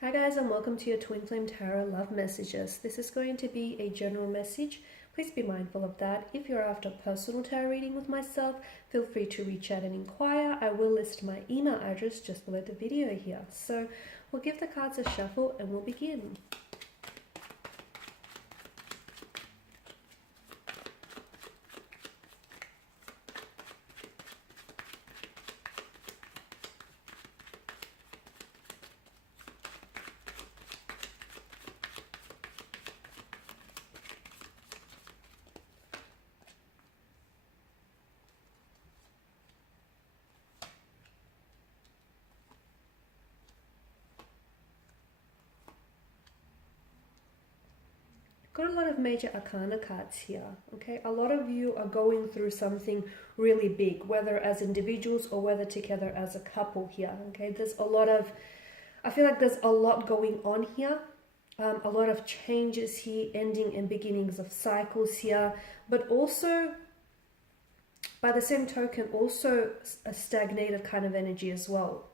Hi guys, and welcome to your Twin Flame Tarot Love Messages. This is going to be a general message. Please be mindful of that. If you're after a personal tarot reading with myself, feel free to reach out and inquire. I will list my email address just below the video here. So we'll give the cards a shuffle and we'll begin. Got a lot of major arcana cards here. Okay, a lot of you are going through something really big, whether as individuals or whether together as a couple here. Okay, there's a lot of, I feel like there's a lot going on here. A lot of changes here, ending and beginnings of cycles here, but also by the same token also a stagnated kind of energy as well.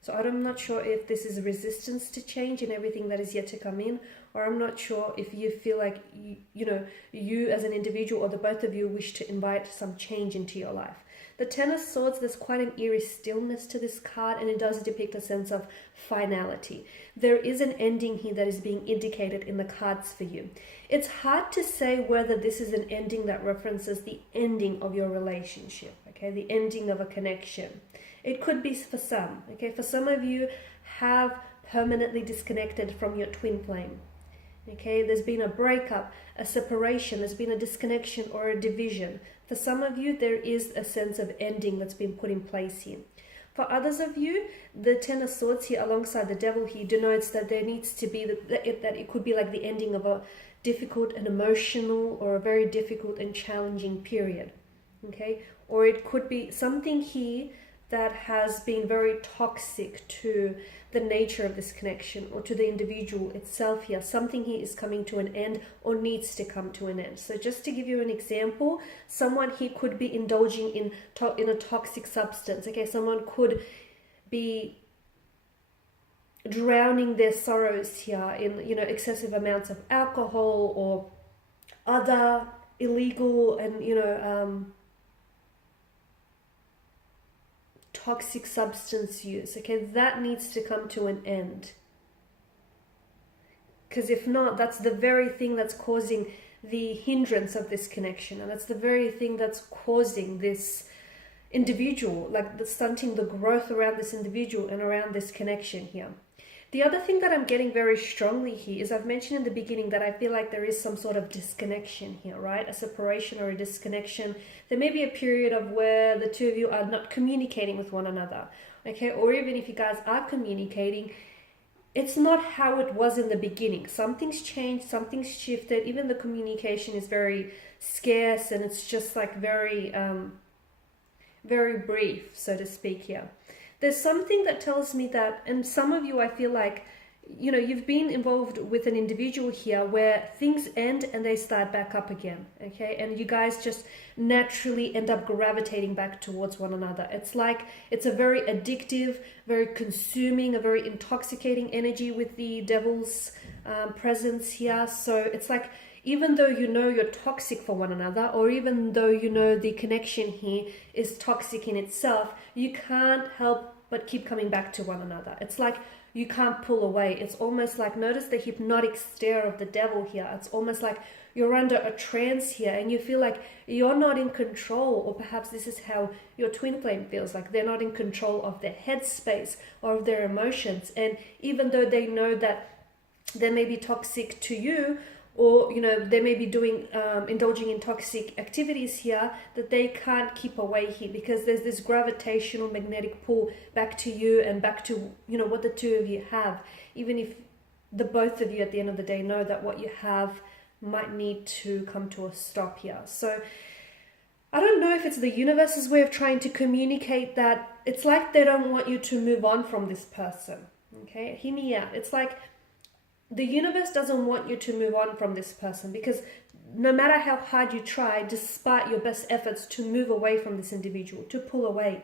So I'm not sure if this is a resistance to change and everything that is yet to come in, or I'm not sure if you feel like, you as an individual or the both of you wish to invite some change into your life. The Ten of Swords, there's quite an eerie stillness to this card, and it does depict a sense of finality. There is an ending here that is being indicated in the cards for you. It's hard to say whether this is an ending that references the ending of your relationship, okay, the ending of a connection. It could be for some, okay? For some of you have permanently disconnected from your twin flame, okay? There's been a breakup, a separation, there's been a disconnection or a division. For some of you, there is a sense of ending that's been put in place here. For others of you, the Ten of Swords here alongside the Devil here denotes that there needs to be, that it could be like the ending of a difficult and emotional or a very difficult and challenging period, okay? Or it could be something here that has been very toxic to the nature of this connection or to the individual itself here. Something here is coming to an end or needs to come to an end. So just to give you an example, someone here could be indulging in a toxic substance. Okay, someone could be drowning their sorrows here in, excessive amounts of alcohol or other illegal and, toxic substance use. Okay, that needs to come to an end, because if not, that's the very thing that's causing the hindrance of this connection, and that's the very thing that's causing this individual, like the stunting the growth around this individual and around this connection here. The other thing that I'm getting very strongly here is, I've mentioned in the beginning that I feel like there is some sort of disconnection here, right? A separation or a disconnection. There may be a period of where the two of you are not communicating with one another, okay? Or even if you guys are communicating, it's not how it was in the beginning. Something's changed, something's shifted. Even the communication is very scarce, and it's just like very brief, so to speak here. There's something that tells me that, and some of you, I feel like, you've been involved with an individual here where things end and they start back up again, okay? And you guys just naturally end up gravitating back towards one another. It's like, it's a very addictive, very consuming, a very intoxicating energy with the Devil's presence here. So it's like, even though you're toxic for one another, or even though the connection here is toxic in itself, you can't help but keep coming back to one another. It's like you can't pull away. It's almost like, notice the hypnotic stare of the Devil here. It's almost like you're under a trance here, and you feel like you're not in control, or perhaps this is how your twin flame feels, like they're not in control of their headspace or of their emotions. And even though they know that they may be toxic to you, or they may be doing indulging in toxic activities here, that they can't keep away here, because there's this gravitational magnetic pull back to you and back to what the two of you have, even if the both of you at the end of the day know that what you have might need to come to a stop here. So I don't know if it's the universe's way of trying to communicate that it's like they don't want you to move on from this person. Okay, hear me out. It's like the universe doesn't want you to move on from this person, because no matter how hard you try, despite your best efforts to move away from this individual, to pull away,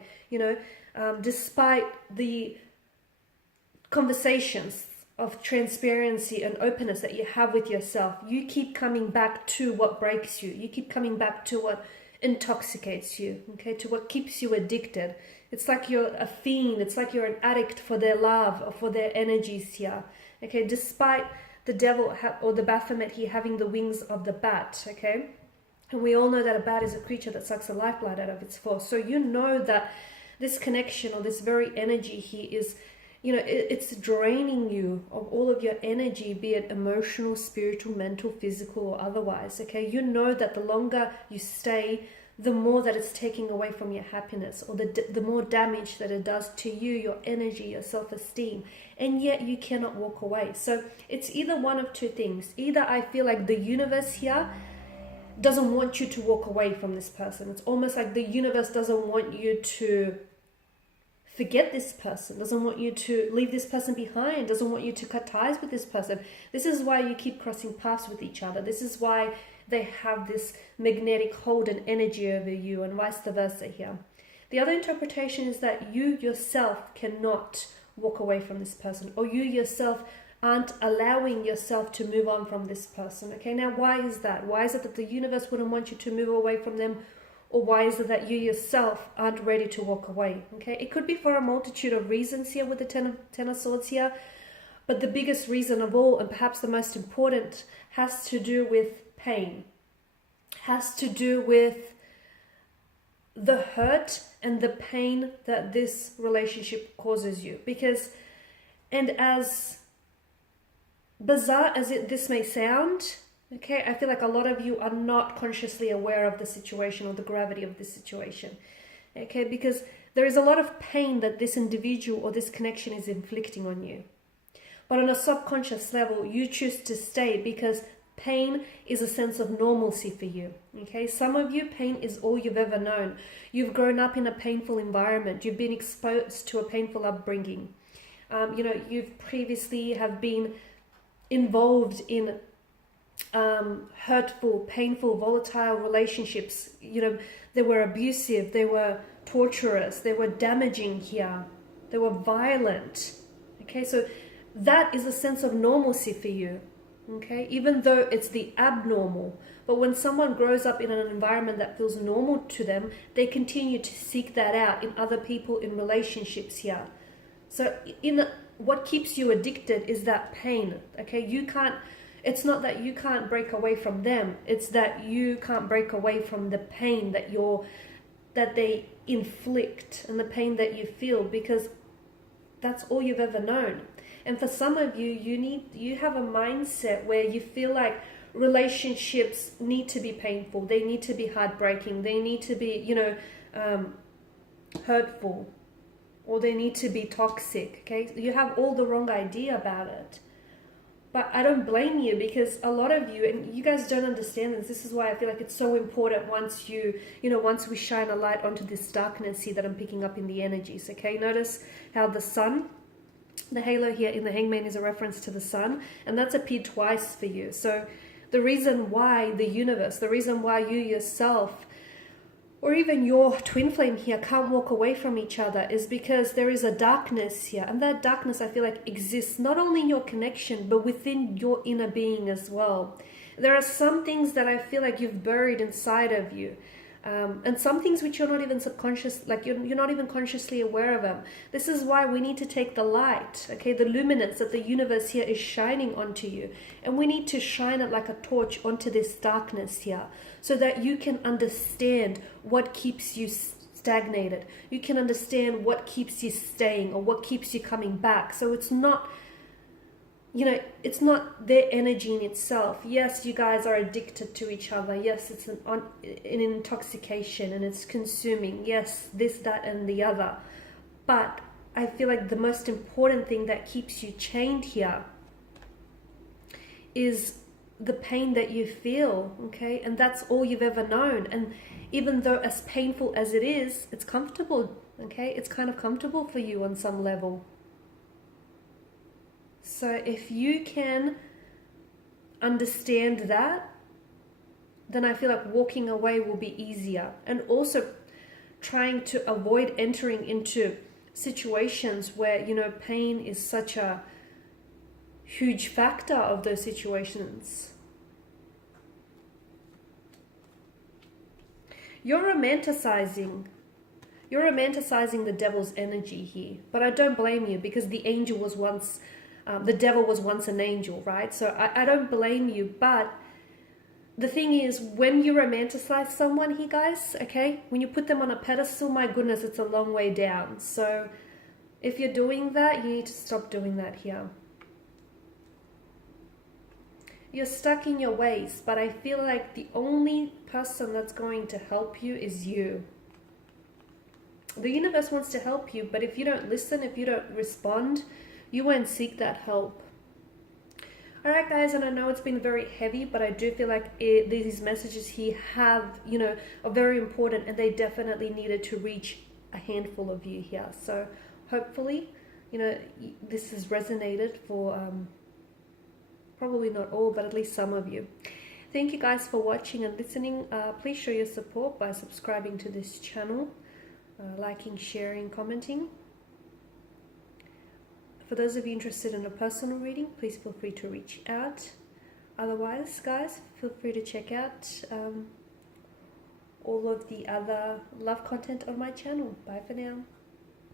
despite the conversations transparency and openness that you have with yourself, you keep coming back to what breaks you. You keep coming back to what intoxicates you, okay, to what keeps you addicted. It's like you're a fiend. It's like you're an addict for their love or for their energies here, okay, despite the devil or the Baphomet here having the wings of the bat, okay. And we all know that a bat is a creature that sucks the lifeblood out of its force. So you know that this connection or this very energy here is, you know, it's draining you of all of your energy, be it emotional, spiritual, mental, physical, or otherwise, okay? You know that the longer you stay, the more that it's taking away from your happiness, or the more damage that it does to you, your energy, your self-esteem, and yet you cannot walk away. So it's either one of two things. Either I feel like the universe here doesn't want you to walk away from this person. It's almost like the universe doesn't want you to forget this person, doesn't want you to leave this person behind, doesn't want you to cut ties with this person. This is why you keep crossing paths with each other. This is why they have this magnetic hold and energy over you, and vice versa here. The other interpretation is that you yourself cannot walk away from this person, or you yourself aren't allowing yourself to move on from this person. Okay, now why is that? Why is it that the universe wouldn't want you to move away from them? Or why is it that you yourself aren't ready to walk away? Okay, it could be for a multitude of reasons here with the Ten of Swords here. But the biggest reason of all, and perhaps the most important, has to do with pain. Has to do with the hurt and the pain that this relationship causes you. Because, and as bizarre as this may sound, okay, I feel like a lot of you are not consciously aware of the situation or the gravity of this situation. Okay, because there is a lot of pain that this individual or this connection is inflicting on you. But on a subconscious level, you choose to stay because pain is a sense of normalcy for you. Okay, some of you, pain is all you've ever known. You've grown up in a painful environment. You've been exposed to a painful upbringing. You know, you've previously have been involved in hurtful, painful, volatile relationships. You know, they were abusive, they were torturous, they were damaging here, they were violent. Okay, so that is a sense of normalcy for you. Okay, even though it's the abnormal. But when someone grows up in an environment that feels normal to them, they continue to seek that out in other people, in relationships here. So what keeps you addicted is that pain. Okay, you can't, it's not that you can't break away from them, it's that you can't break away from the pain that they inflict and the pain that you feel, because that's all you've ever known. And for some of you, you have a mindset where you feel like relationships need to be painful, they need to be heartbreaking, they need to be, you know, hurtful, or they need to be toxic. Okay, you have all the wrong idea about it. But I don't blame you, because a lot of you, and you guys don't understand this. This is why I feel like it's so important once once we shine a light onto this darkness here that I'm picking up in the energies. Okay, notice how the sun, the halo here in the Hangman is a reference to the sun, and that's appeared twice for you. So the reason why the universe, the reason why you yourself, or even your twin flame here can't walk away from each other is because there is a darkness here. And that darkness, I feel like, exists not only in your connection, but within your inner being as well. There are some things that I feel like you've buried inside of you. And some things which you're not even subconscious, like you're not even consciously aware of them. This is why we need to take the light, okay, the luminance that the universe here is shining onto you. And we need to shine it like a torch onto this darkness here, so that you can understand what keeps you stagnated. You can understand what keeps you staying or what keeps you coming back. So it's not, you know, it's not their energy in itself. Yes, you guys are addicted to each other. Yes, it's an intoxication and it's consuming. Yes, this, that, and the other. But I feel like the most important thing that keeps you chained here is the pain that you feel, okay? And that's all you've ever known. And even though as painful as it is, it's comfortable, okay? It's kind of comfortable for you on some level. So if you can understand that, then I feel like walking away will be easier. And also trying to avoid entering into situations where, you know, pain is such a huge factor of those situations. You're romanticizing the devil's energy here, but I don't blame you, because the angel was once, the devil was once an angel, right? So I don't blame you, but the thing is, when you romanticize someone here, guys, okay, when you put them on a pedestal, my goodness, it's a long way down. So if you're doing that, you need to stop doing that here. You're stuck in your ways, but I feel like the only person that's going to help you is you. The universe wants to help you, but if you don't listen, if you don't respond, you won't seek that help. Alright guys, and I know it's been very heavy, but I do feel like these messages here have, you know, are very important, and they definitely needed to reach a handful of you here. So hopefully, you know, this has resonated for probably not all, but at least some of you. Thank you guys for watching and listening. Please show your support by subscribing to this channel, liking, sharing, commenting. For those of you interested in a personal reading, please feel free to reach out. Otherwise, guys, feel free to check out all of the other love content on my channel. Bye for now.